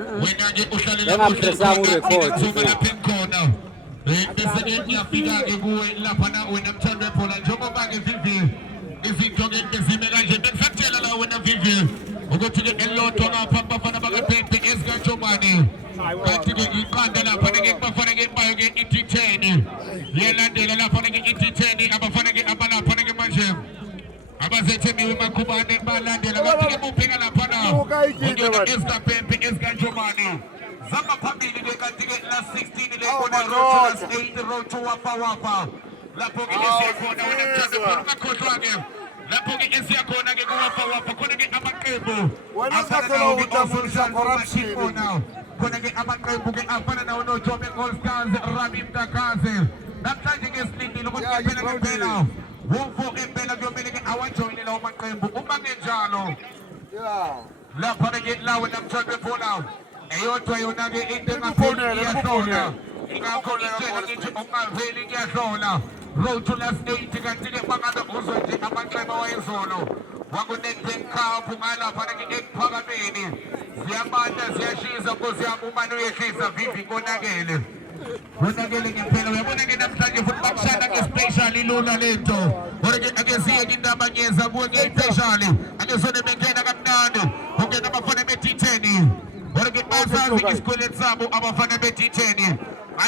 Venga, empezamos un recorte. Abazetemi makubane balandela ngathi kuphenga lapha na ngiyona esikaphembe esikanjomani zama phambili kanti ke la 16 le kona road 8 road to wapa lapho ke esiyakhona wena mthando ngakhohlwa ke lapho ke esiyakhona ke kuwapa khona ke amaqembu wena sakhola ukujabulisa corruption khona ke amaqembu ke afana nawo no Jobe Gold Stars Rabi Mtakaze namhlanje ke silindile ukuthi phela Wumfo impela kuyomele ke awajoyine lawo maqembu uma ngenjalo lapha ke lawo namhlanje befona eyodwa yona ke into engapheli iyahlola ingakho ngitshela ngithi ungaveli kuyahlola road to last 8 kanti ke bangabe uzothi amaqembu wayezolo wakunetbank cup ngalapha ke ekuphakameni ziyabanda ziyashiza nkosi yami umane uyehlisa vivi konakele Bonakele ngempela uyabona ke namhlanje futhi bakushada ke special ilula lento kodwa ke ake siye ke indaba ngeza kuwe ke special ake sone bengena kamnandi ungena abafana be-T10 kodwa ke basazi isikweletu sabo abafana be-T10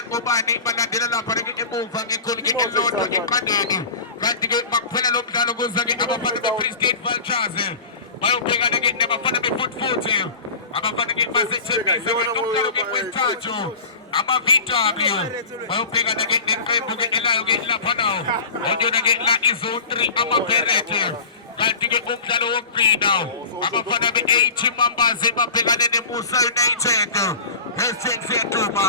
ngobani balandela lapha ke emuva ngekhulu ke elodwa eqandeni kanti ke bakuphela lo mdlalo kuza ke abafana be-Free State Vultures bayobhekana ke nabafana be-Footfoot abafana ke basethembisa umdlalo ke wesithathu ama-VW bayobhekana ke neqembu ke elayo ke lapha nawo oyona ke la izone 3 ama-Berete kanti ke umdlalo wokugcina abafana be-80 Mambazi babhekane neMusa United esiyaduma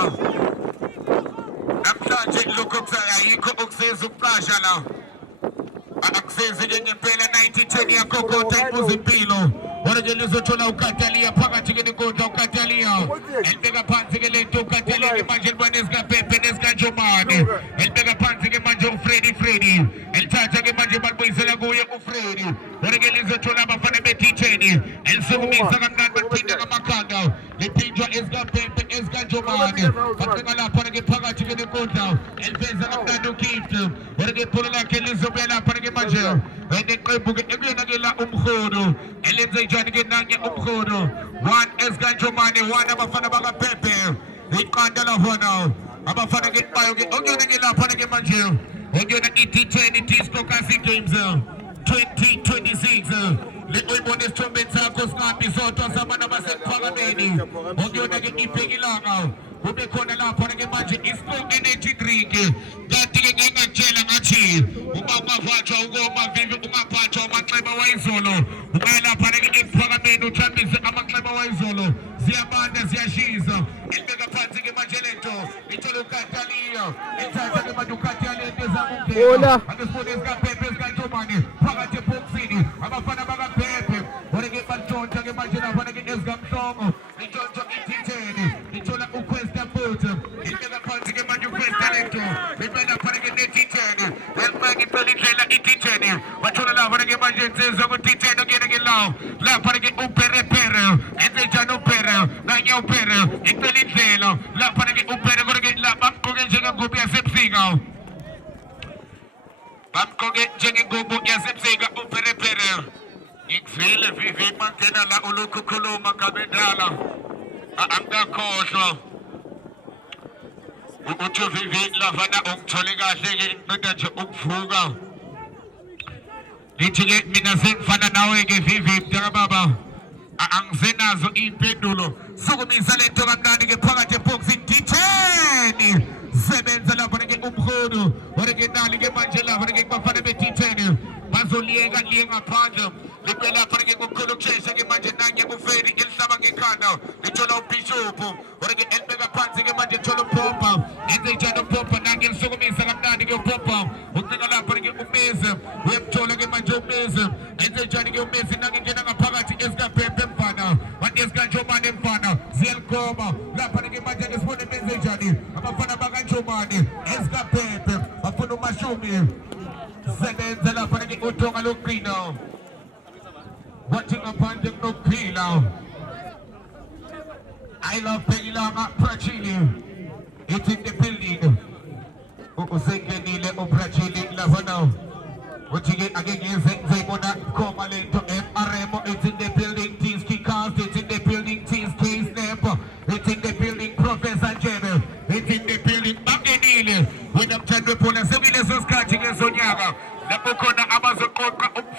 namhlanje lokho ayikho ukusiza ukuqasha la akusizi ke ngempela 90-10 yakokota ibuza impilo kodwa ke lizothola uKatalia phakathi ke nenkundla uKatalia elibeka phansi ke lento uKatalia ke manje libone esikaPepe nesikaNjomane elibeka phansi ke manje uFreddy elithatha ke manje balibuyisela kuye uFreddy kodwa ke lizothola abafana be-T10 elisukumisa kancane baphinda ngamakhanda liphinjwa esikaPepe esikaNjomane baqheka lapha ke phakathi ke nenkundla eliveza kamnandi uGift kodwa ke ibhola lakhe lizobuya lapha ke manje neqembu ke ekuyena ke la umkhono elenze njani ke nanye umkhono 1 esikaNjomane 1 abafana bakaPepe iqanda lapha abafana ke bayo ke okuyona ke lapha ke manje okuyona i-T10 Disco Classic Games 2026 le oyibona esithombeni sakho singabi sodwa sabantu abasekuphakameni okuyona ke ibhekilanga kube khona lapha ke manje i-Sport Energy Drink kanti ke ngingakutshela ngathi uma ungavatshwa ukomavivi ungaphathwa amanxeba wayizolo ungalapha ke ekuphakameni uthambise amanxeba wayizolo ziyabanda ziyashiza elibeka phansi ke manje lento ithola uKatalia ithatha ke manje uKatalia ezama ukungena akesibone esikaPepe esikaNjomane phakathi eboxini abafana bakaPepe kodwa ke bantshontsha ke manje lapha ke ezikamhlongo itshontsha i-T10 ithola uQuesta Foot ibeka phansi ke manje uQuesta lento ibela phana ke ne-T10 elibeka impela indlela i-T10 bathola lapha ke manje insizwa ku-T10 okuyena ke lawo lapha ke uPerepere enze njani uPere nanye uPere impela indlela lapha ke uPere kodwa ke la bamqoke njengengubo yasebusika bamqoke njengengubo yasebusika uPerepere ngikuvile vivi mangena la ulokhu khuluma ngabendala angakhohlwa ukuthi vivi lavana ungithole kahle ke inqeda nje ukuvuka lithi ke mina sengifana nawe ke vivi mntaka baba angisenazo impendulo sukumisa lento kamnandi ke phakathi eboxini T10 sebenza lapha ke umkhono kodwa nali ke manje lapha ke bafana be-T10 bazoliyeka liye ngaphandle libe lapha ke ngokukhulu ukushesha ke manje nanye uFeri elihlaba ngekhanda lithola uBishop kodwa ke elibeka phansi ke manje thola uPompa enze njani uPompa nanye lisukumisa kamnandi ke uPompa ucika lapha ke uMese uyamthola ke manje uMese enze njani ke uMese nanye ngena ngaphakathi esikaPepe mfana manje esikaNjomane mfana ziyalikoma lapha ke manje ngesibone benze njani abafana bakaNjomane esikaPepe bafuna umashumi sebenza lapha ke uthonga lokuqina wathi ngaphandle I love Peilanga Brachili. It's in the building. Usengenile Brachili Lavano. What you get again is Zemona Comalento MRM. It's in the building. Tinsky Cast. It's in the building. Tinsky Snap. It's in the building. Professor Jebel. It's in the building. Magenile. When I'm trying to pull a civilian scratching a Sonyaga. The Bokona Amazon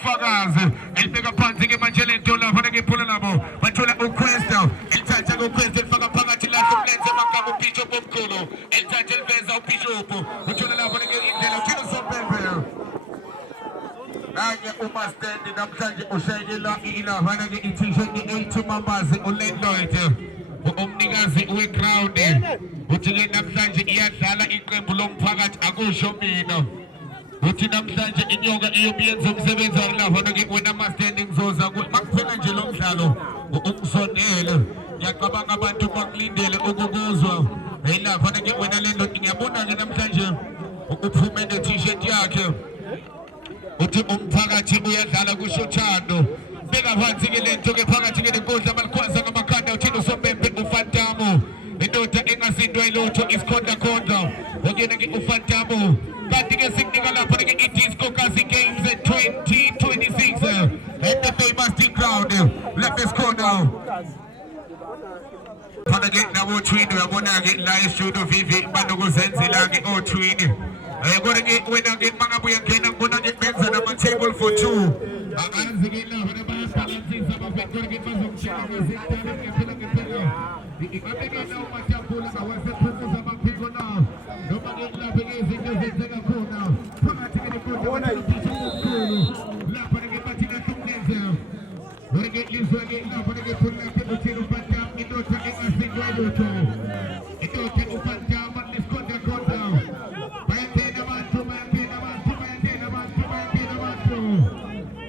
Fagaz. El Mega Panzig Evangelin Tola Vanagi Pulanabo. Matula Uquesta. El Tajago Question Fagapagati Lasso Lenza Macabo Bishop of Kolo. El Tajel Veza Bishop. Matula Vanagi in the Kinoso Belver. Nanya Umastandi Namsaji Oshagila Ila Vanagi Itisha 80 members Ulendoit. Omnigazi we crowded. Utile Namsaji Iazala Ikrembulum Pagat Agushomino. Namsaji in yoga Europeans of 7 are love when I'm standing Zoza with Macphenangelo Salo, Umsonel, Yakabanga Bantu Maklindel, Ogogozo, they love when I get when I land in Yamuna and Namsaji, Upumen the T-shirt Yaka, Pagati, Alagusho Chando, Bega Vantigel took a Pagati and goes to Malquaza Makanda, Tino Sombe, Ufantamo, the daughter Engasin Dwello is Konda Konda, again Ufantamo. It is Kokasi Games at 2026 and the famous team crowd. Let us go now. Para get now twin, I want to get live shoot of Vivi, Manogo Sensi, or twin. I'm going to get when I get Mangabu again, I'm going to get Benz and I'm on table for 2. I'm going to get now, when I'm going to get some channels. I'm going to get now, my temple, I was the princess of my people now. Nobody laughing is in the Zagapo now. Come on, take it for the teacher of Kulu. Laughing at Batina Tungenzel. When I get you, so I get laughing at put that people to Pantam, it don't take us in Guadoto. It don't take Pantam, but let's go down. Maintain a man to maintain a man to maintain a man to maintain a man to.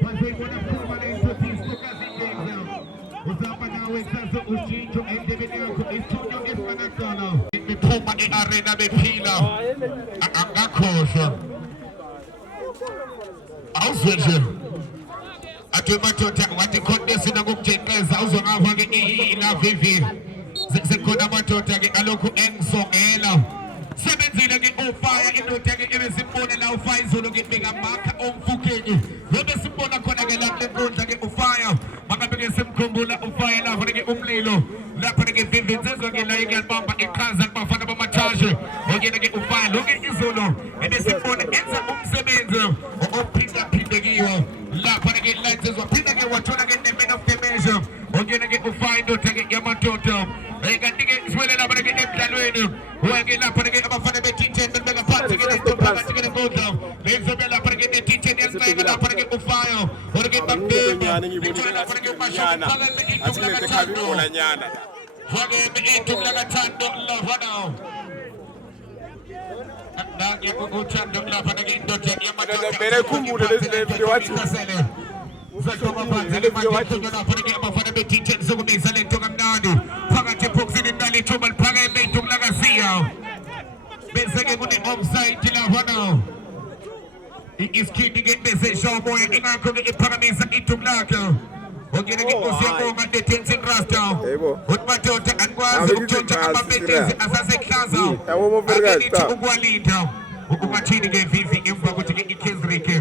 Once they want to come on into these Kokasi games now. What's up now? It's Sasso Uchincho and David Elko. It's Tonyo Espanacano. Puma in arena de fila. Angakosa. Auswärts. Atumatota wati kondesi na kumchekeza uzo ngavage ila vivi. Zekona matota ge aloku ensongela. 7-0 ge ofaya indotege ibesimbone la ofaya zolo ge bega maka omfukeni. Lobe simbona kona ge lakle konta ge ofaya. Maka bege simkumbula ofaya la ge umlilo. Lapha ke vivi zezo ke la ke bamba ikhaza bafana bamatashe. Ogena ke ofaya loke izolo. Ibesimbone enza umsebenzi. Ophinda phindekiwe. Lapha ke lights phinda ke wathola ke the man of the measure. Ogena ke ofaya indotege yamatoto. Ekanike swele lapha ke emdlalweni. Wenge lapha ke abafana be-T10 bebeka phansi ke phakathi ke ngodo. Bezobe lapha ke be-T10 yanqeka lapha ke ofaya. Orike bambema. Lapha ke mashona phakathi ke Wagame into Lagatando Lavano. Nagutando Lavanagindo, Yamato, is keeping it busy, show boy, and I'm going to put into black. We're going to get the Tenzin Rasta. With my daughter and was a as I say, Kaza. I need to Ugualita. Umachini gave Vivi in Bagoti Kizrike.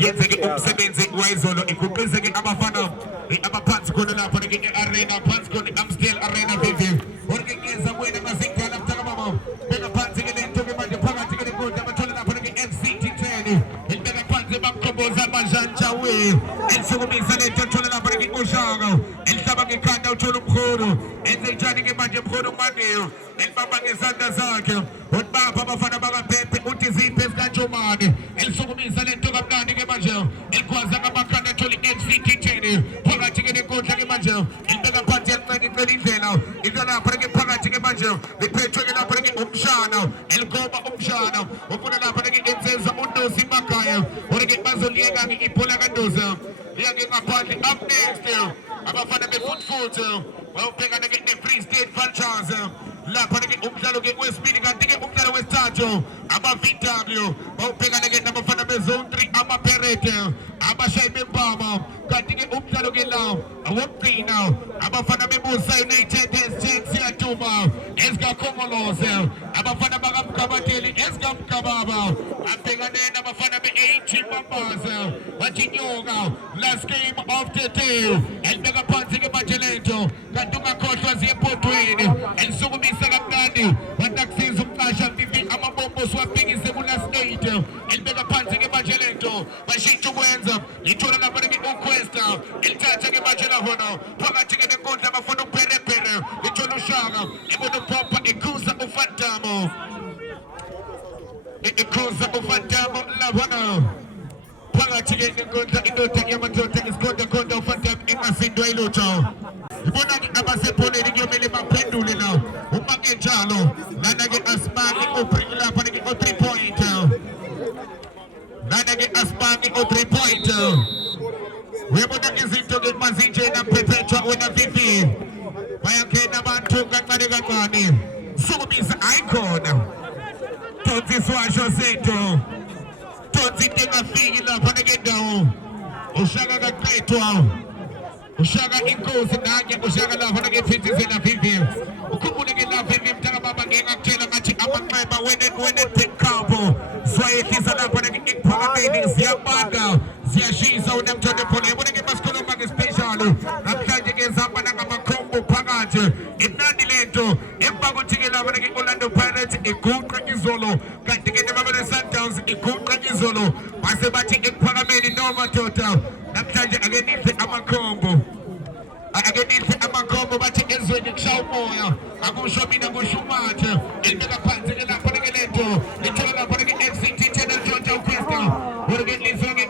Yet they get Sebenzi, Wizolo, if you can get Abafano, the Abapats going to for the arena, Pants going to Amstel Arena Vivi. Working against the way the Mazika of Tagamamo. Then a Pants again to the Panga to get a good Damatona for the MCT10. And then a Pants of Bakoboza Majanja way. And so we send to Tolana for the Oshago. And Sabaki Kanda Chulukuru. And they try to get my Jaburu Madu. And Baba is under Zaka. But Baba Fanabaga Pepe, Utizi Pescachomani. And so we send to the Nani Majo. And Kwazaka Bakanda to the MCT10. Pagating the Kota Majo. And the Patti and Zeno. It's an Apagate Pagating Majo. The Petro and Apagate Umshano. El Goba Umshano. Open an Apagate in Zenza Undo Simakaya. Or get Mazoliaga in Polagandoza. They are getting a party up next. I'm a fan of the foot. Well, they're going to get the free state franchise. lapha ke umdlalo ke wesibili kanti ke umdlalo wesithathu ama-VW bawubhekana ke nabafana bezone 3 ama-Perete abashayi bempama kanti ke umdlalo ke lawo awokugcina abafana beMusa United siyaduma esikakhongolose abafana bakamkabateli esikamkababa abhekane nabafana be-AG Mambasa bathi nyoka last game of the day elibeka phansi ke manje lento kanti ungakhohlwa ziyebhodweni elisukumisa kamnandi watakusiza umqasha vivi amabombo siwabhekise ku-last 8 elibeka phansi ke manje lento bashintsha ukwenza lithola lapha ke uQuesta elithatha ke manje lahona phakathi ke nenkundla bafuna ukupherephele lithola uShaka ebona upopha ikhuza uFantamo ikhuza uFantamo lahona phakathi ke nenkundla indoda yamadoda isikhonda uFantamo engasindwa ilutho ibona ke abasebholeni kuyomele baphendule la uma kenjalo lana ke asibaki lapha ke 3 point lana ke asibaki 3 point uyabona izinto ke mazinje naphephetha wena vivi bayangena abantu kancane sukumisa ayikhona tonsi swasho sethu tonsi tingafiki lapha ke ndawo uShaka kaqethwa uShaka inkosi nanye uShaka lapha ke phithizela vivi ukhumbule ke lapha vivi mntaka baba ngiyakutshela ngathi amanxeba wene tekhampo siwayehlisa lapha ke ikuphakameni siyabanda siyashisa unemthonto phone yabona ke masikhuluma nge-special namhlanje ke zihamba nangamakhombo phakathi imnandi lento emva kokuthi ke lapha ke Orlando Pirates iguqa izolo kanti ke neMamelodi Sundowns iguqa izolo base bathi ekuphakameni noma doda namhlanje ake nize amakhombo bathi ezweni kushaya umoya akusho mina kusho umathe elibeka phansi ke lapha ke lento lithola lapha ke FCT Channel Georgia uQuesta wonke lizonke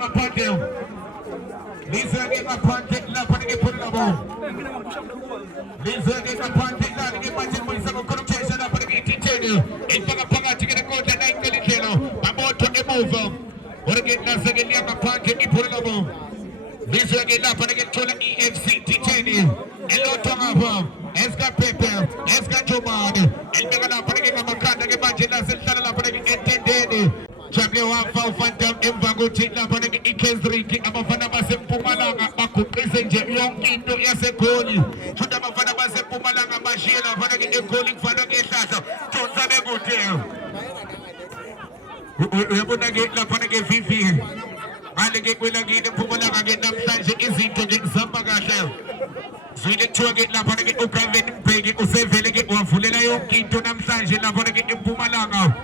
ngaphandle lapha ke phulabo lizonke ngaphandle la ke manje kuyisa ngokhonokesha lapha ke ithitheni elibeka phakathi ke nenkundla nayicela indlela babotho emuva wonke naseke liyangaphandle iphulabo lizonke lapha ke thola iFCT Channel elotho ngapha esikaPepe esikajomani elibeka lapha ke ngamakhanda ke manje lasehlala lapha ke entendeni Jable wafa uFantamo emva kokuthi lapha ke iKaizer abafana baseMpumalanga baguqise nje yonke into yasegoli futhi abafana baseMpumalanga bashiye lapha ke egoli kufanele ke ehlahla tonsa bekude uyabona ke lapha ke vivi manje ke kwelakini eMpumalanga ke namhlanje izinto nje zihamba kahle zwile kuthiwa ke lapha ke uGavin Mbeki usevele ke wavulela yonke into namhlanje lapha ke eMpumalanga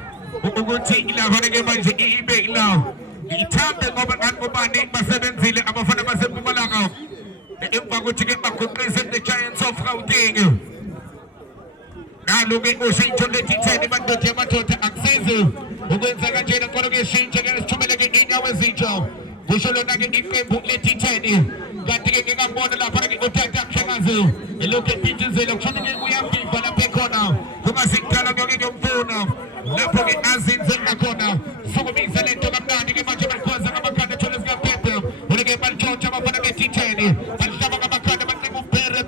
ukuthi lapha ke manje ibe la ithambe ngoba ngakubani basebenzile abafana baseMpumalanga emva kokuthi ke baguqise the Giants of Gauteng nalo ke ushintsho lethitheni madoda yamadoda akusizi ukwenza kanjena kodwa ke shintshe ke sithumele ke inyawo ezintsha kusho lona ke iqembu lethitheni kanti ke ngikambona lapha ke uTata Mhlekazi elokhu ephithizela kusho ke uyaviva lapha ekhona kungasikhala konke kuyomfuna lapho ke azinze nakhona sukumisa lento kamnandi ke manje bakhoza ngamakhanda thola sikaPepe wonke balitshontsha abafana bethitheni balihlaba ngamakhanda bancika uPere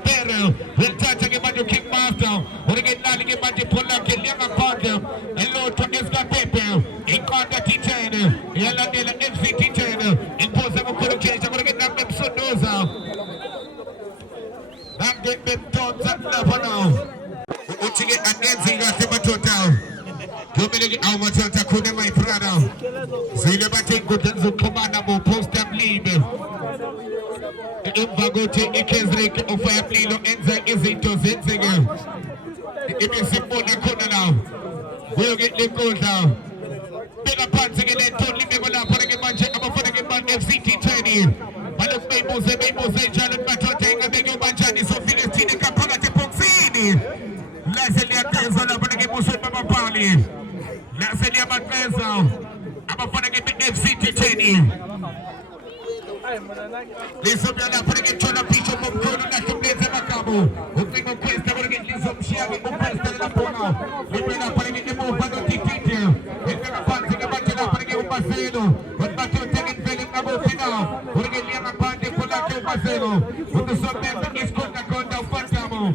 welithatha ke manje uKingmaster wonke nali ke manje phola ke liyangaphandle elotho esikaPepe iqanda thitheni iyalandela FCT thitheni imphosa ngokhonokesha wonke nambe msondoza nambe bemtonsa lapha nawo uthi ke angenzi kahle madoda kumele ke awumathatha khona my brother zile bathe inkundleni zokuxhumana bo-posta mlime emva kokuthi iKaizer uFayamlilo enza izinto zenzeke ibisibona khona la kuyo ke le nkundla beka phansi ke lento limeko lapha ke manje abafana ke FCT Channel balokhu beyibuze njalo madoda ingabe kuyobanjani sofika esithini kaphakathi eboxini lase liyaqeza lapha ke buswe babapali lase liyabaqeza abafana ke FCT Channel lisobya lapha ke thola pisho bomkhulu lahlumleze amagabo ucingo uQuesta ke lizomshiya ke uQuesta lapha libe lapha ke emuva noTititi ebeka phansi ke manje lapha ke uMaselo bathothe ke impela ngabofina ke liyangaphandle khona ke uMaselo uSobeka isikhonda uFantamo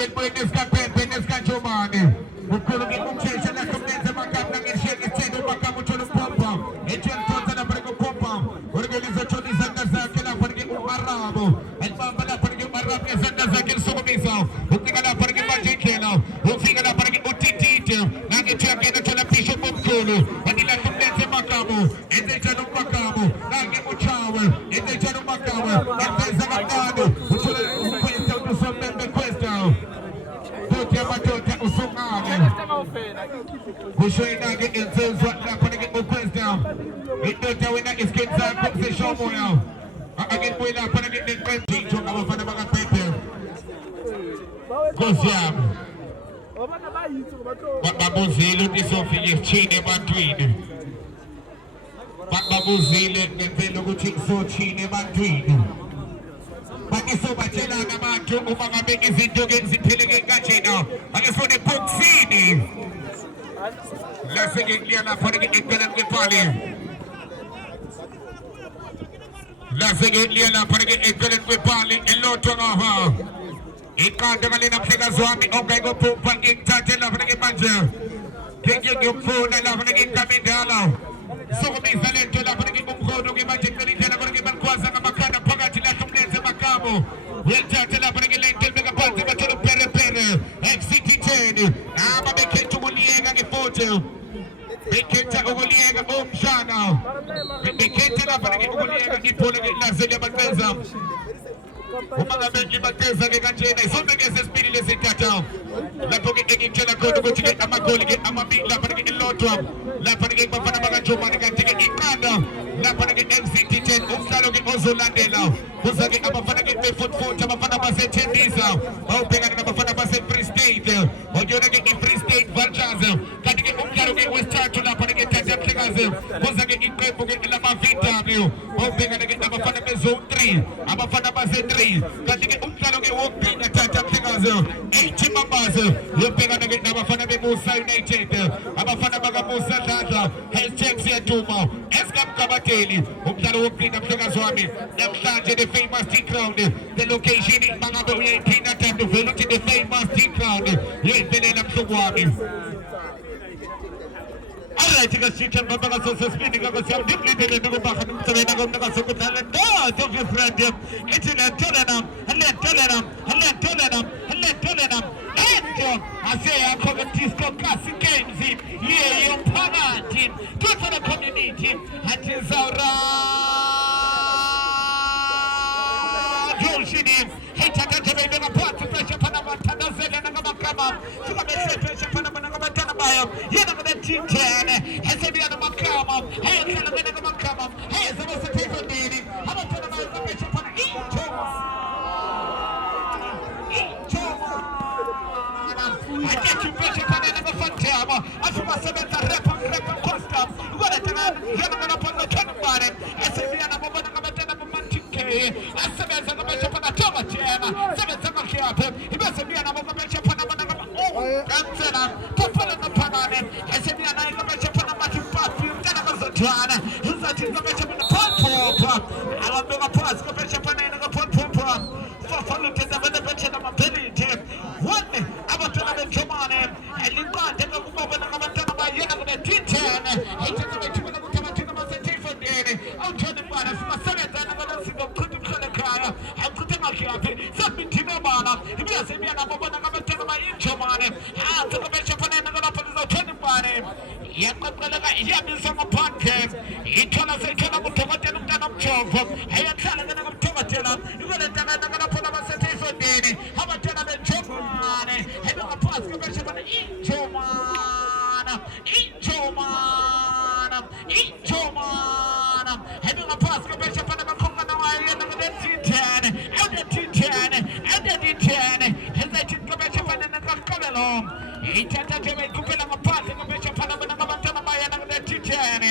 again po Neska Pepe, Neska Giovanni. Mukulugi kumchesha na kumneze makam ng isheng isedo makamucholo pompa. Echen tonsa na parang pompa. Organiza choni zanga zake na parang umarabo. At mamba na parang umarabo ya zanga zake sukumisaw. Utinga na parang majikelo. Utinga na parang utitito. Nangichake na chola pisho mukulu. Manila kumneze makamu. Ete chano makamu. Nangi muchawe. Ete chano makamu. Ete zangado. Uchula kwesta usomembe kwesta. Totia matotia usungane. Kushoinage inzuzwa na panige ukwesta. Itotia wina iskinza kumse shomo yao. Agin mo ila panige nagkwesti. Chunga mo pa na mga pepe. Kusyam. Babuzile di Sofia Chine Madrid. Babuzile nenzelo kuthi so Chine Madrid. Bakiso bachela nabantu uma beka izinto ngezipheleke kanjena. Akufune boxini. Laseke clear la fanike ekelen ngepali. Laseke clear la fanike ekelen ngepali eloto ngaha. Ikanda ngalina mhleka zwami ongeko pumpa ngithathe lapha ngemanje. Ngeke ngiyokufuna lapha ngekamindala. Sokumisa lento lapha ngumkhono ngemanje ngilindlela bona ngibankwaza ngamakhanda phakathi la kumlenze makamo. Uyathatha lapha ngelento bekaphansi bathola pere pere. Exit 10. Aba bekhetha ukuliyeka ngefoto. Bekhetha ukuliyeka umshana. Bekhetha lapha ukuliyeka ibhola ngelazeli yabanqeza. Uma bengi bateza ke kanjena isombe ke sesibili lesithatha lapho ke engitshela khona ukuthi ke amagoli ke amabili lapha ke elodwa lapha ke bafana bakaJomani kanti ke iqanda lapha ke MCT 10 umdlalo ke ozolandela kuza ke abafana ke befootfoot abafana basethendisa awubhekana nabafana base Free State oyona ke iFree State Vultures kanti ke umdlalo ke wesithathu lapha ke Tata Mhlekazi kuza ke iqembu ke lama VW awubhekana ke abafana beZone 3 abafana base 3 kanti ke umdlalo ke wokuphinda Tata Mhlekazi 80 members yobhekana ke nabafana beMusa United abafana bakaMusa Dladla #siyaduma eSkamgabateli umdlalo wokuphinda Mhlekazi wami namhlanje the famous T-Crown the location mangabe uyayiphinda Tata vele uthi the famous T-Crown yendlela mhlobo wami. Alright, guys, you can remember us as speaking of us. I'm deeply dealing with back and to the number of the talent. Don't be friend. It's in a Tottenham, and let Tottenham, and let Tottenham, and let Tottenham. And I say, I call it Tisco Classic Games. Yeah, you're Panatin. Good for the community. And it's our Joshini. Hey, Tata, to make a part to pressure Panama, Tanazel, and a Makama. So I'm a pressure Panama, Tanamayo. You're not going to teach has a bit of Makama. Hey, I'm going to Makama. Hey, it's almost a paper meeting. How about the pressure for I get you pressure for the Fantama. I feel myself at rep Costa. What a time, you're not going to put the Tanabari. I say, we are not going to get a Mantique. I said, there's a pressure for the Tomatiana. 7 Makiap. He must be another pressure for the Oh, Gamsena. To follow the Panama. I said, we are not going to pressure for the Matu Party. Joanna, who's that in the pressure for the Pop? I don't know a pass, the pressure for the Pop. For look at the pressure of my penny. One, I'm a tournament Jomani, and you can't take a woman of a Tanaba, you're not going to teach her. I took a to the Tamatino for Danny. I'll turn the bottom for my son, and I'm going to see the Kutu Kaya, and Kutamaki, something to no mana. If you say me, I'm a woman of a Tanaba in Jomani, I'll take a pressure for the turning body. Yet, some upon him. He told us a ton of tomato chop. I am telling them of tomato. You're going to tell them to put up a city for Danny. How about telling them to money? I don't pass the pressure for the Inchomana. I don't pass the pressure for the Makongana and the T10 and the T10 and the T10. As I took the pressure for the Nakamelo. He tried to make a part of the pressure for the T10.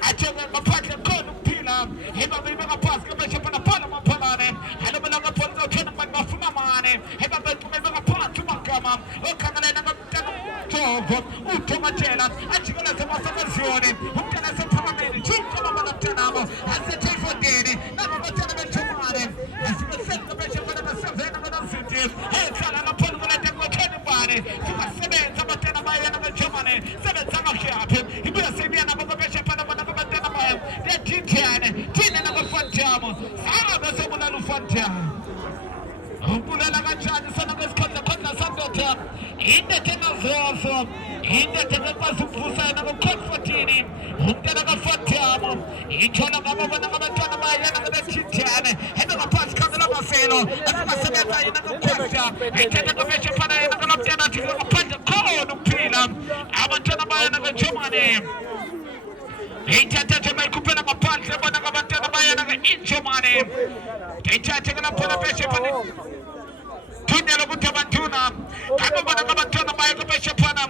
I tell them a part of the Pila. He will be a pass the pressure for the Panama Palane. I don't know what the tournament of Mamani. He will be a part to Makama. Oh, Kangalena. Utomatela, Achikola Massamazione, who can have some Pamani, Chukamanamo, as the chief for Danny, not about Tomane, as you said the pressure for the Savannah City, and Salana Ubulela kanjani sana kwesikhundla khona Sandotha indethe nazoso indethe bekwazi ukuvusa yena ku-14 umntana kaFatiyamo ithola ngababona ngabantwana bayena ngabethithane ebe ngaphansi khangela amaselo esingasebenza yena ngokukhosha ethethe ngabeshe phana yena ngalomntana athi ngaphandle khona ukuphila abantwana bayena ngeJomani ithathe bayikhuphela ngaphandle bona ngabantwana bayena ngeJomani ithathe ngalaphana beshe phana Tunyelo kutabantuna kabona kabantuna baye kabesha pana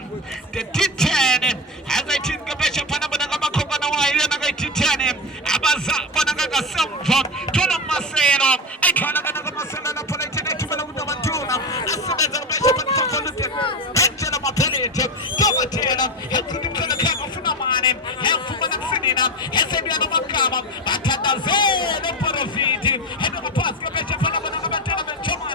the T10 as I think kabesha pana bona kabakhona wayo na T10 abaza bona kaSamson thola maselo ayithola kana kamaselo lapho ethele thibela kutabantuna asebenza kabesha pana soluke ejela maphelete tobatela ekuthi mkhona khanga ufuna mane efuna kusinina esebiya nomagama bathandazela profiti hebe ngaphansi kabesha pana bona kabantwana beJomani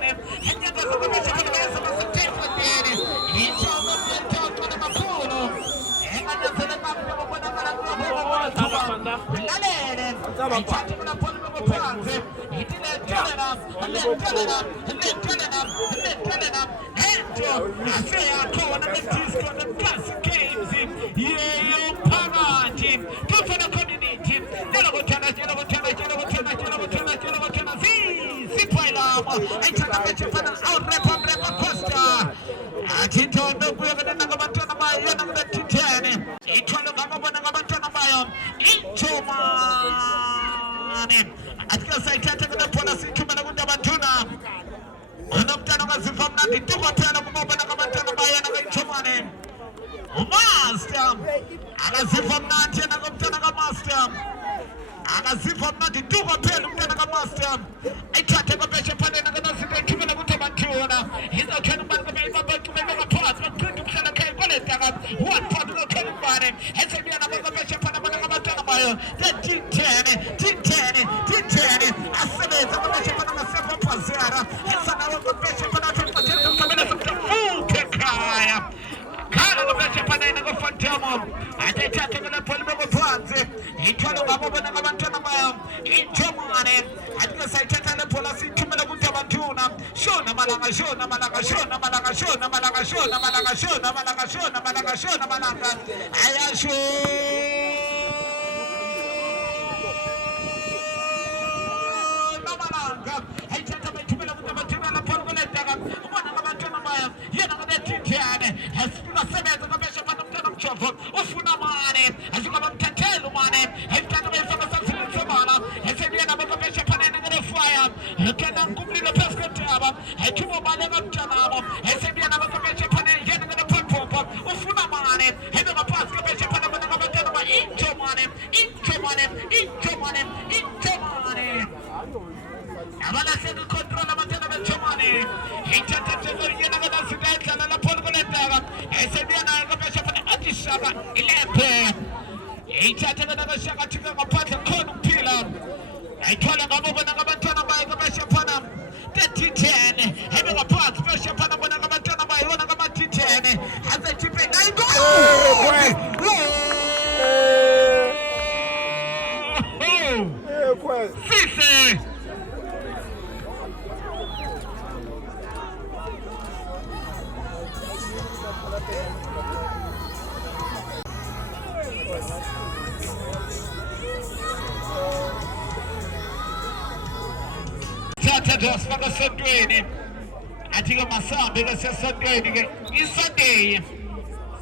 Atitondo kuyakana ngabantwana bayo yena ngabethithene ithwala ngabona ngabantwana bayo iJomani atika sayithatha ngaphola sithumela kuntabantuna unomntana kaZimva mnandi tubaphela kubona ngabantwana bayo yena ngeJomani uMaster akaZimva mnandi yena ngomntana kaMaster akaZimva mnandi tubaphela umntana kaMaster ayithathe kwabeshe phanena nganazinto ethumela kuntabantuna izokhena ubani one part of the Kelvin, and said, "I was a bishop and I'm a Tanamayo." The T10, I said, "I'm a bishop and I'm a seven Pazera." And so I was a bishop and I took the full Kekaya. Kind of a bishop and I never found Tamo. I did take the Polymero Pranzi. He told him about Tanamayo in Jomani. And because I take the policy to Melamutavantuna. Shona Malanga, Shona Malanga, Shona Malanga, Shona Malanga, Shona Malanga, Shona Malanga, Shona Malanga, Shona Malanga. I Malanga. I take away to Melamutavantuna and Polgoleta. One of the Tanamaya, Yanamatian, has been a seven of the Bishop of Tanam Ufuna Mane, as you come to tell Mane, has done away from the Samana, has said, "I'm a bishop and I'm going to fire." You cannot complete the first job. I took a man of Janamo, I said, "I'm a bishop and I'm going to put up Ufuna Mane, head of a pass bishop and I'm going to Jomani, Jomani. I'm going to say the control of Jomani. He just said, "You're going to sit and a Polgoleta." I said, "I'm a bishop and Adishaba, 11." He just said, "I'm a shaka to a part of Corn Pillar." I told him I'm over Nagatana by the Bishop Panam. The T10, having a part Bishop Panam when Nagatana by one of the T10 has a chip. I go! Sisi! Just for the Sunday, I think of my son because it's Sunday. It's Sunday.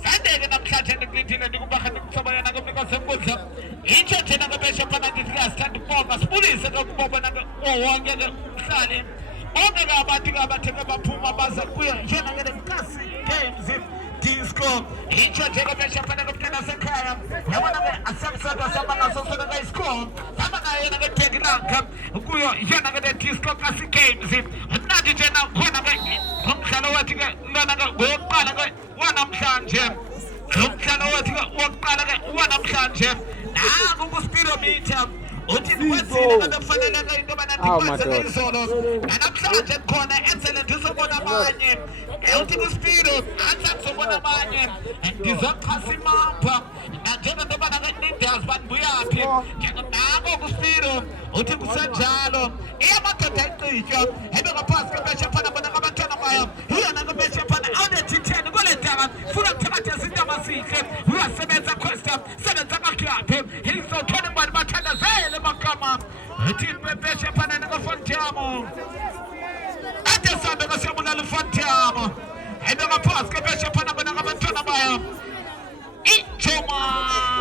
Sunday, and I'm catching the glitting and the back and somebody and I'm going to some books up. Each of the bishop and I discussed and the former police and the Bob and the one get the Salim. All the about Puma Baza, we are generating games. Disco, each of the bishop and the Sakaya. I want to a subset of someone else also the high school. Someone I am going to take it out. We are generating disco classic games. Not the general one of it. Salawati, one of Sanjem. Salawati, one of Sanjem. Now, go speedometer. Uti kwesi na fanele na ndo bana tikwese na isolo. Ana msaje kona excellent isobona manye. Uti kuspiro anza sobona manye. Ndizo kasimapa. Na jona ndo bana nindas ban buyapi. Kenga nago kuspiro. Uti kusanjalo. Iya matata ito. Hebe kapas kabesha Manu. Ate sabe kasiyabulala uFantiamo. Ayibeka phansi kebeshe phana bona ngabantwana bayo. Ichomane.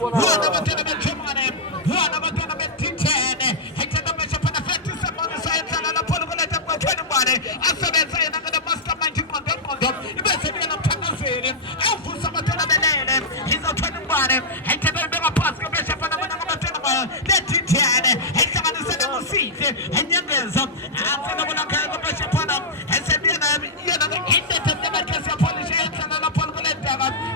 Wona abantwana bechomane. Wona abantwana betithene. Ayithatha beshe phana 30 seconds sayenzala lapho lokuletha kwathweni bane. Asebenza yena ngale mastermind iqondo. Ibese kuyena mthandazeli. Awuvusa abantwana belele. Izothweni bane. Ayithatha ibeka phansi kebeshe phana bona ngabantwana bayo. Letithene. Ayihlanganise nemusihle. Enyengeza. Atsena bona khaya kebeshe phana. Esebiyena yena ngithethe nabakesi yapolish yenzala lapho lokuletha.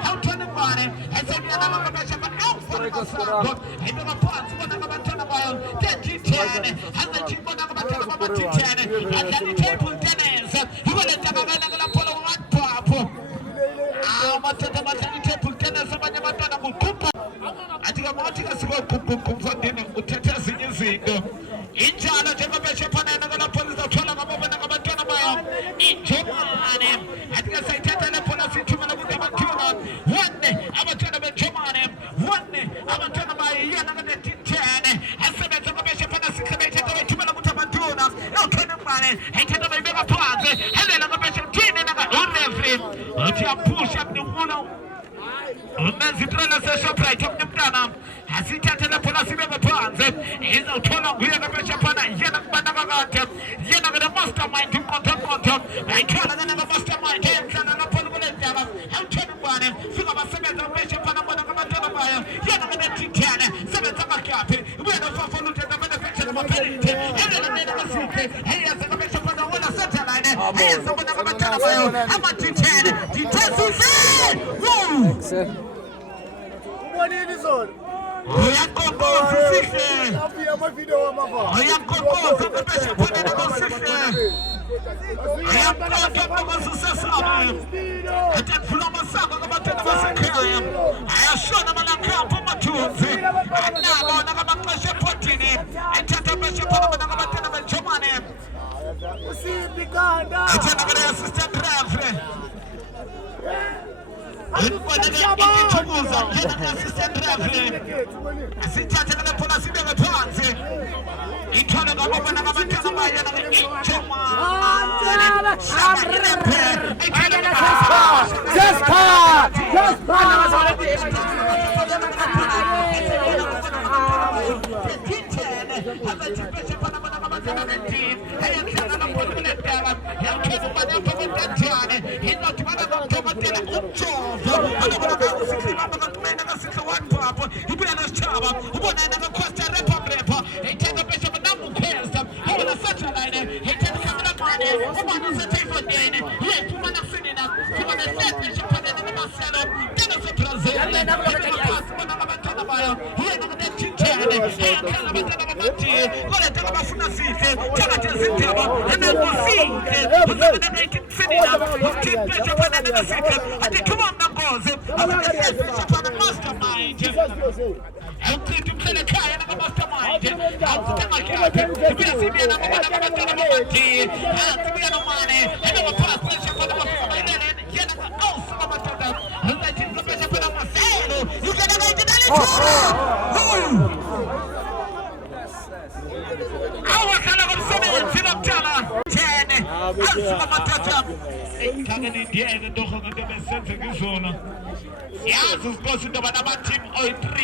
Awuthweni bane. Esebiyena ngabeshe phana. Awufuna masango. Ayibeka phansi bona ngabantwana bayo. Letithene. Azachibona ngabantwana babatithene. Adlala table tennis. Iboletha ngabana lapho lokuwathwapho. Amathatha badlala table tennis abanye abantwana kuqhupha. Athi sikokukufundini uthethe ezinye izinto. Injalo njengobeshe phana lapho lizothola ngabona ngabantwana bayo. Ijomane. Athi sayithatha lapho lasithumela kude abathuna. One abantwana bejomane. One abantwana bayo yena ngadethithene. Asebenza ngobeshe phana sikhabethe bethumela kude abathuna. Awuthena mane. Ayithatha bayibeka phansi. Halela ngobeshe thini nanga referee. Athi apusha kunukulo. Umenzi trailer seShoprite omntana asithathe lapho lasibeke phansi izothola nguye kabesha phana yena kubana kakade yena ngene mastermind iqondo ayithola ngene mastermind emhlana lapho kulendaba awutheni bane fika basebenza besha phana bona ngabantwana bayo yena ngene thithene sebenza makaphi ubuyena fafona uthetha benefit ngaphelile yena ngene kasiphe eyaze kabesha phana wona satellite eyaze bona ngabantwana bayo amathithene dithesise Ubonile zona. Uyakokoza sihle. Abuya amavideo wamava. Uyakokoza bebeshe phone ngosihle. Uyakokoza sesaba. Atakufuna masaka ngabantwana basekhaya. Ayashona amalangapha amathunzi. Anabo nakamaxesha ephotini. Ethatha beshe phone ngabantwana bejomane. Usimbi kanda. Ethatha ngale assistant referee. Ikithukuza yena assistant referee asithathe lapho lasibeke phansi ithole ngabona ngabantwana bayena ichoma yazi usikhosi into abantu abateam oyi-3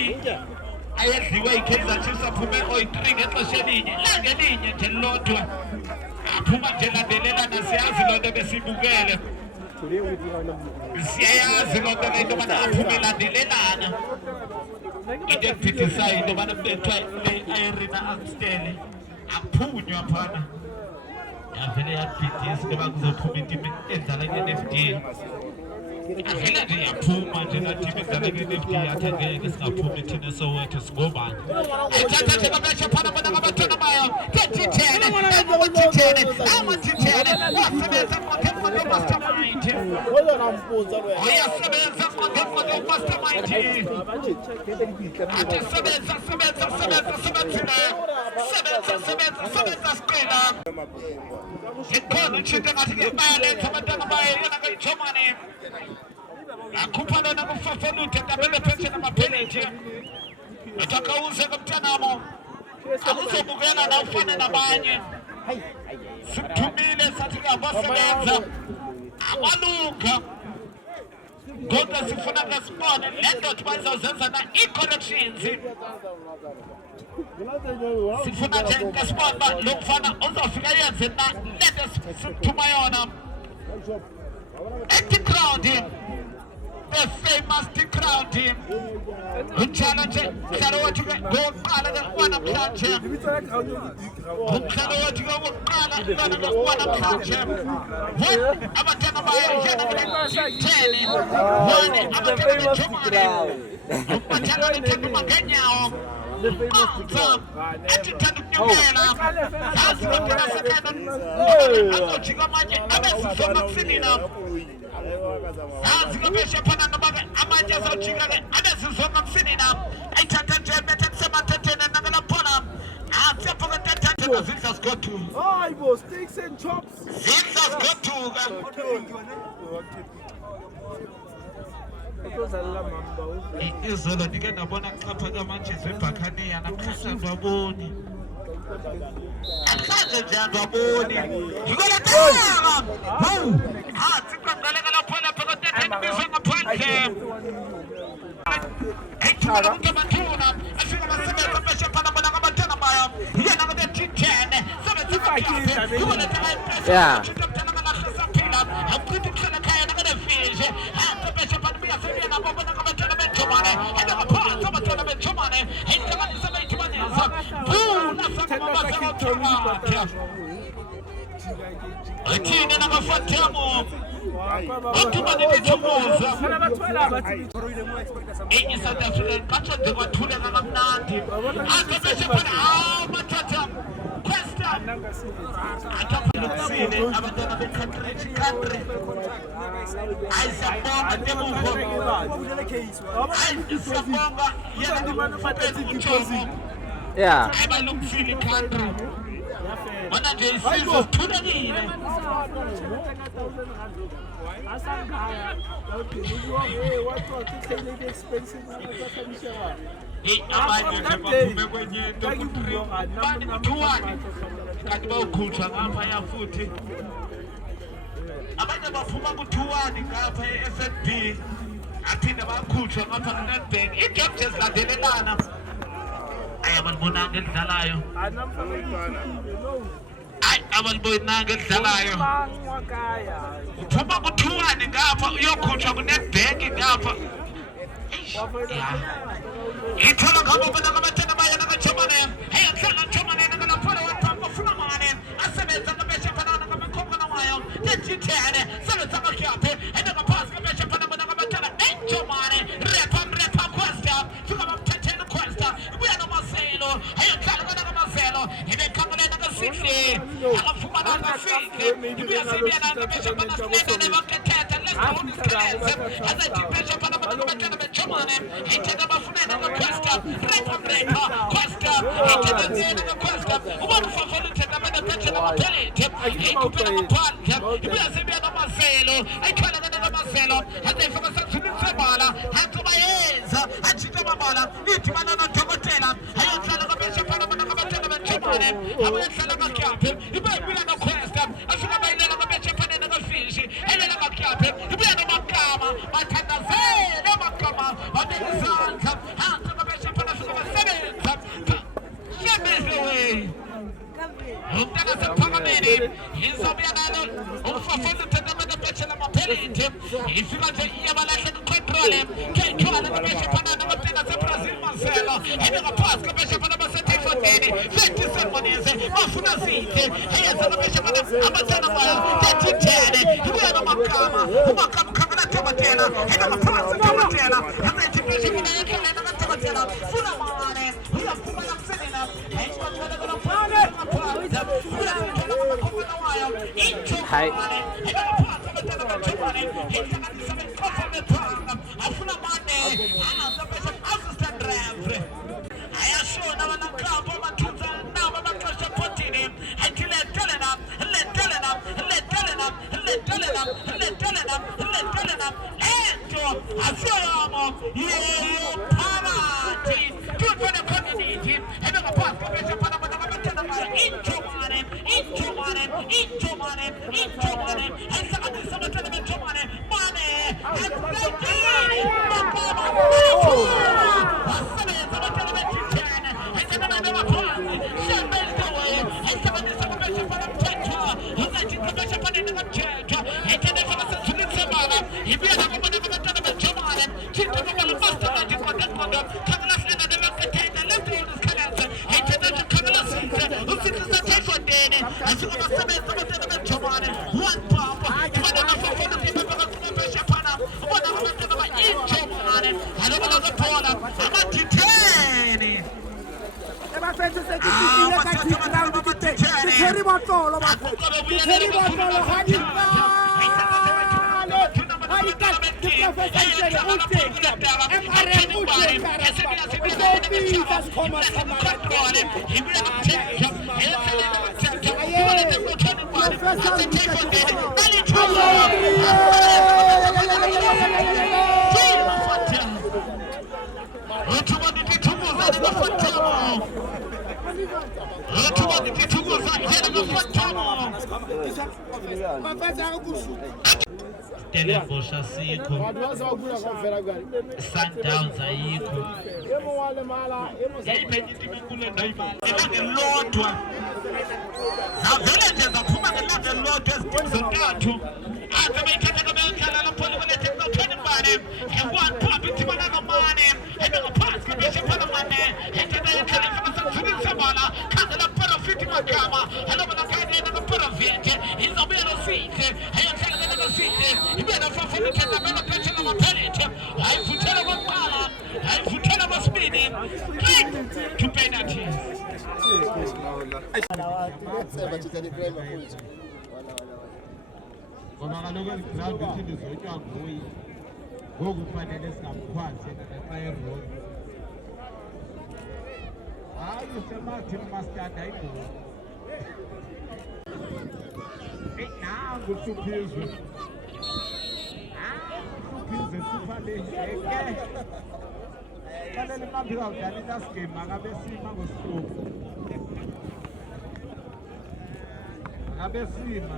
ayedliwe iKaizer Chiefs aphume oyi-3 ngexesha elinye langelinye nje lodwa aphuma nje landelelana siyazi loo nto besibukele siyayazi loo nto le into yobana aphume landelelana into endiphikisayo into yobana bethiwa le-Irina Amstele aphunywa phana yavele yadidisa into yoba kuzophuma intim edlala nge-NFD avela nje yaphuma nje lathini edlala nge-NFD yathi angeke singaphumi thina Soweto singobani ethatha nje kabesha phana bona ngabantwana bayo tethithene amathithene wasebenza konke mastermind uyasebenza konke mastermind atesebenza sebenza siqina ikhona utshintshe ngathi ngebayaletha abantwana bayo yena ngayijomane akhupha lona kufafoluthe tabele phetshe namapheletje atakauze komntanamo akuzobukela nawufane nabanye sikuthumile sathi kuyabasebenza amalunga kodwa sifuna ke sibone le ndoda bazozenza na i-corrections sifuna nje ke sibone uba lo mfana uzofika yenze na le nto sikuthuma yona at the crowd the famous the crowd unchallenge mdlalo wethu ke ngokuqala ke wanamhlanje umdlalo wethu ke wokuqala wanamhlanje abantwana bayayena ke 10 one abantwana bejomane umbatshana lethemba ngenyawo athithanda ukunyukela zazi kodwa sekena azojika amanye abesizoma kusinina zazi kobeshe phana noma ke amanye azojika-ke abesizoma kusinina ayithatha nje bethe kusemathatheni nakalaphona siyaphoketethathenga zidla zigothuka Hayi bo, steaks and chops. zidla zigothuka izolo ndike ndabona kuxhapha kamanchester ebhakhaniya namhlanje ndwaboni namhlanje nje andwaboni yikoletaka siqanqeleka laphona phakateteni bizwe ngaphandle ayithula umuntu amathuna afika abasebenza abeshe phana bona ngabatana bayo yena ngabe T10 sebenza ngaphandle yikoletaka phila akuthi kuhlala khaya nakadefishe abeshe phana buyasebenzisa nabo bona ngabatana bejomane ende ngaphansi abatana bejomane ayihlanganisa bayithibanisa bula sakubabasakuthabatha athini nakafathemo uthumane nithumuza i-South Africa katsho kwathuleka kamnandi azobeshe phana mathatha question athaphulukusile abantwana be-country ayisiyabonga ntemuvo ayisiyabonga yena nimufupeni ujomo abalungisile i-country mana nje isizwe sithulekile abanye baphume kwenye into bani kuthiwani kanti bawukhutshwa ngaphaya futhi abanye baphuma kuthiwani ngapha e-FNB aphinde bakhutshwa ngapha ku-Nedbank igame nje zilandelelana abalibonanga elidlalayo abalibonanga elidlalayo uphuma kuthiwani ngapha uyokhutshwa ku-Nedbank ngapha ithola ngabo bona ngabatana baya nakajomane hey nhlala jomane nakalaphona wathamba ufuna mane asebenza ngabeshe phana ngamakhokana wayo lethithene sebenza ngakhaphe ende ngaphansi ngabeshe phana bona ngabatana ejomane repa questa fika bamthathela questa ibuya nomaselo hey nhlala bona ngamaselo ebekhangelena ngasihle akafumana ngasihle ibuya sebuya ngabeshe phana sinene nebakethetha lesibona isikhathi azathi beshe phana bona ngabatana bejomane ithetha bafunena Questa, Questa, Questa, ubona ufafela uthetha abana phethela amaphelete ayikhuphela ngaphandle ibuya sebuya nomaselo ayikhalakana nomaselo azayifaka sathuninisebala hathubayenza atshitha amabala idibana nodokotela ayohlala kabeshe phana bona ngabatela bejomane abuyahlala ngakhaphe ibuya ibuya noQuesta afika bayilela kabeshe phana nakafishi elela ngakhaphe ibuya nomagama bathandazela amagama babekizandla umntana sephakameni izobuya nalo umfafunda uthetha abantu abethela amaphelete ifika nje iyabalahla kucontrole kethwala kabeshe phana nabantana sebrazil maselo ende ngaphansi kabeshe phana basetifondeni fetisemonize bafuna zithe eyenza kabeshe phana abantana bayo tetithene ibuya nomagama umagama ukhangela dokotela ende ngaphansi dokotela amethi beshe phana yekhelela kadokotela funa mane uyaphuma namsenina Hi. Good for the community. Inchomane, Hesakadisa Matana Chomane, Mane, and Ready, Makama, Wasane, Samatana Chichen, Hesakamanda Mafani, Shambel Toy, Hesakadisa Commission for the Checha, Hesakadisa Commission for the Checha, Hesakamasa Sulisamana, if you have a Matana Chomane, Chitamala Master Magic for that one, Kagalas and the left hand, the left hand is Kalas, Hesakamasa Kagalas, who sits the take for Dane, as you must have been Chomane, one pump, one of the people of the Shapana, one of the Chomane, and another Pola, Amatitani. Stellenbosch asikho, Sundowns ayikho. Yayiphethe inkulu endayibala. Elande lodwa. Zavele nje zaphuma ngelande lodwa ezitimu zontathu. Aze bayithatha kabeyidlala lapho libelethe kunothweni mbane. One pump itima nakamane. Engaphansi kabeshe phana mane. Ethatha ikhala kamasazulisa sabala. Khangela Parafiti magama. Hello bana kade na Parafiti. Izobela sihle. Ayakhala na sihle. Ibena fafuni kenda bena peche na mapelete. Ayifutela maqala. Ayifutela maspini. Click to penalties. Ngoba kaloku ground ithi lizotywa nguye. Ngoku kufanele singamkhwazi ngenxa yeroli. Hayi useMartin Mastad ayibhuli. Nangu uSuphizwe. uSuphizwe Super League eke. Kaleli mambi kawudlala last game akabesima ngosuku. Abesima.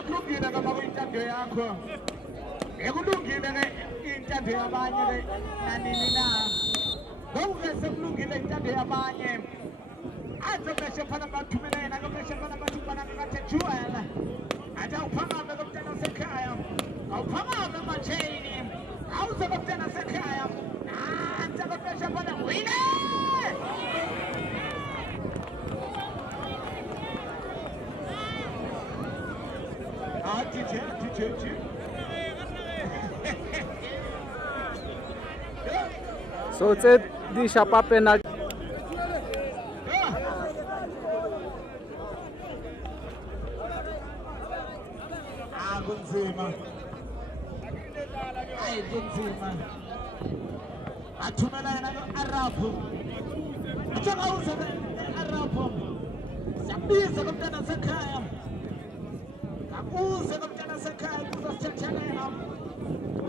Akulungile kama intando yakho. Ekulungile ke intando yabanye ke nanini na. Ngoku sekulungile intando yabanye. Athi beshe phana bathumela yena ke beshe phana bathumana ngathejuela. Athi awuphangame komntana sekhaya. Awuphangame machini. Awuze komntana sekhaya. Athi beshe phana wina. So it's the Shapa penalty. Kunzima. Hayi kunzima. Athumela yena Arabu. Athoka uze Arabu. Siyabiza komntana sekhaya. Akuze komntana sekhaya kuzosithethelena.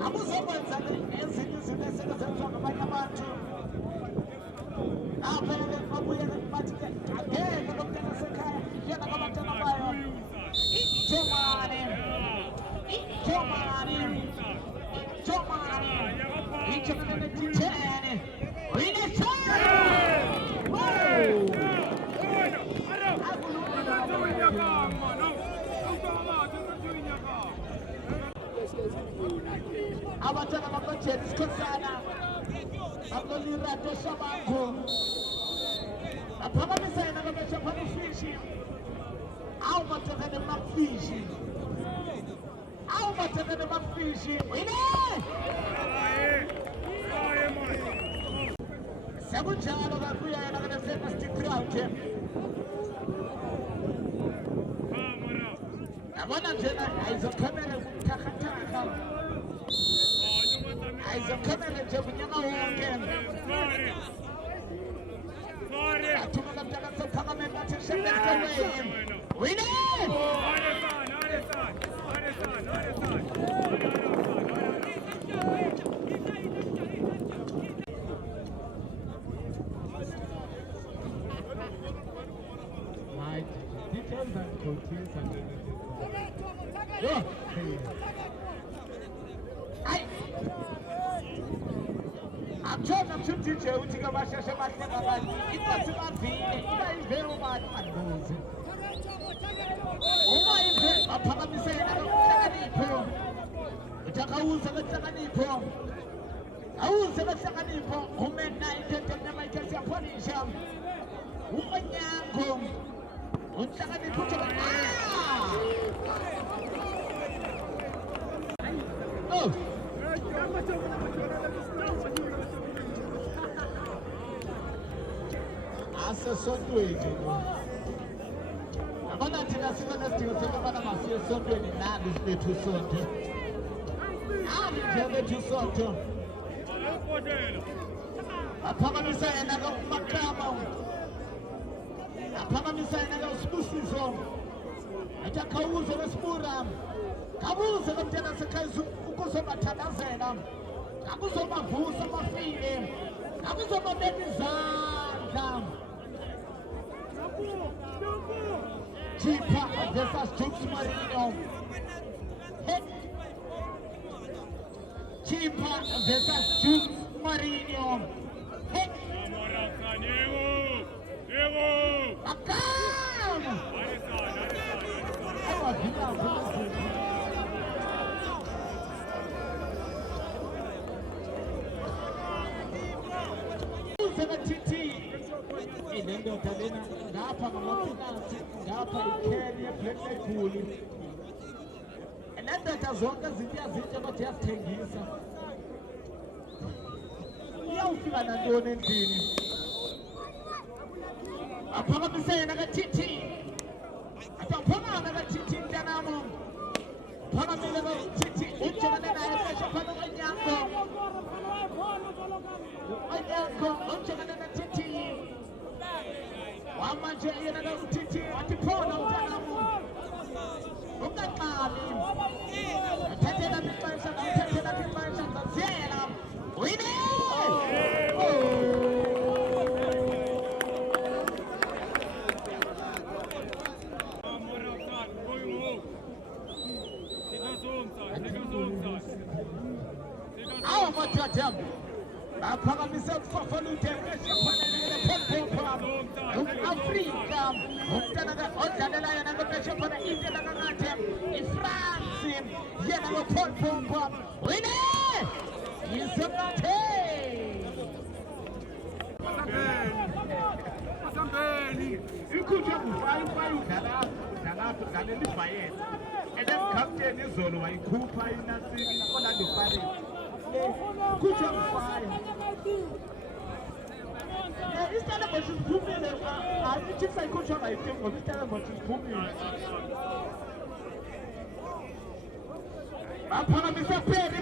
Akuzokwenza ezinye izinto esezenziwa ngabanye abantu. Apha babuye bathi angeke komntana sekhaya yena ngabantwana bayo. Chomane. Each of them at 10. Win it. Abatana bakocheri sikosana. Bakolira tosha bango. Aphamisa yena kabesha phana fishi. Awu mathatha ne mafishi. Awu mathatha ne mafishi. Wina! Sekunjalo kabuya yena kana sena stick crowd. Yabona njena ayizokhomela ukuthakhathakha. Ayizokhomela nje unyaka wonke. Athumela mntaka sophakamela athi shebeka wewe. Wina! My details and coaches and I'm trying to teach you to go back to the market. It was not being very bad and lose. Oh, my God, my papa is saying, I don't know. It's a house of a Tanganipo. I was a Tanganipo, who made 9 to 10 of my case of Polisha. Woman Yango. What's Tanganipo? Oh. Asa sondweni. Abona thina sinesidingo sokubana masiye sondweni nalo bethu sonke. Nalo nje bethu sonke. Aphakamisa yena kaMakama. Aphakamisa yena kaSibusiso. Athakawuze lesibura. Kabuze kamntana sekhayizu ukuzobathandazela. Akuzobavusa bafile. Akuzobabeka izandla. Chipa versus Jukes Marino. Chipa versus Jukes Marino. Akam! Inendoda lena ngapha ngamafinansi ngapha iKenya Black Bull. Enendoda zonke izinto abathi yazithengisa. Iyawufika nantoni endlini. Aphakamise yena kaTT. Aphakama kaTT mntanami. Phakamile kaTT ujona naye phakathi kwenyango. Onyango ujona naTT. Wamanje yena kaTT athi phona mntanami. Ungaqali. Thathela imixesha ngithathela imixesha ngizela. Wine! Awu mathatha. Aphakamise ukufafana uDeresh phanele phepha. Afrika, umntana odlalela yena ngopesha phana India nakangade iFrance yena ngoPaul Pogba. Wine! Yizomthe. Masambeni. Ikhutha kufayi udlala ibhayela. And then captain izolo wayikhupha inasini Orlando Pirates. Kucha kufayi. Isithala manje siphumile asithi sayikhutha ngayithe ngoba isithala manje siphumile. Baphakamisa Perry